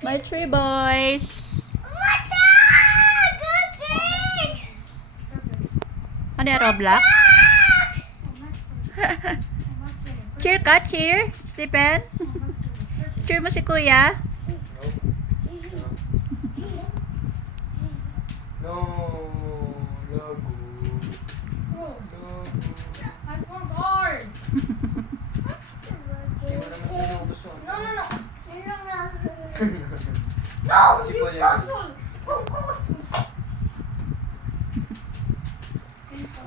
My three boys. Ano yung Roblox? Cheer ka, cheer. Stephen. Cheer mo si kuya. No, logo. I'm for bored. No. No, you puzzle.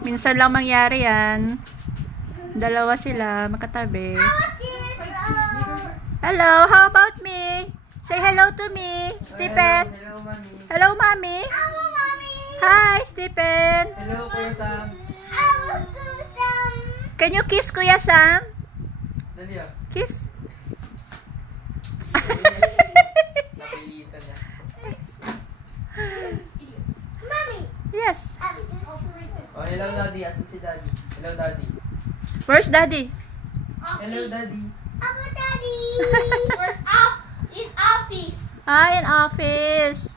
Minsan lang mangyari yan. Dalawa sila, makatabi. Hello, how about me? Say hello to me, Stephen. Hello, Mami. Hello, Mommy. Hi, Stephen. Hello, Kuya Sam. Can you kiss Kuya Sam? Dali ah. Kiss. Napilitan niya. Yes. Oh, hello, Daddy. Asan si Daddy? Hello, Daddy. Where's Daddy? Hello, Daddy. Where's up? In office. Hi, in office.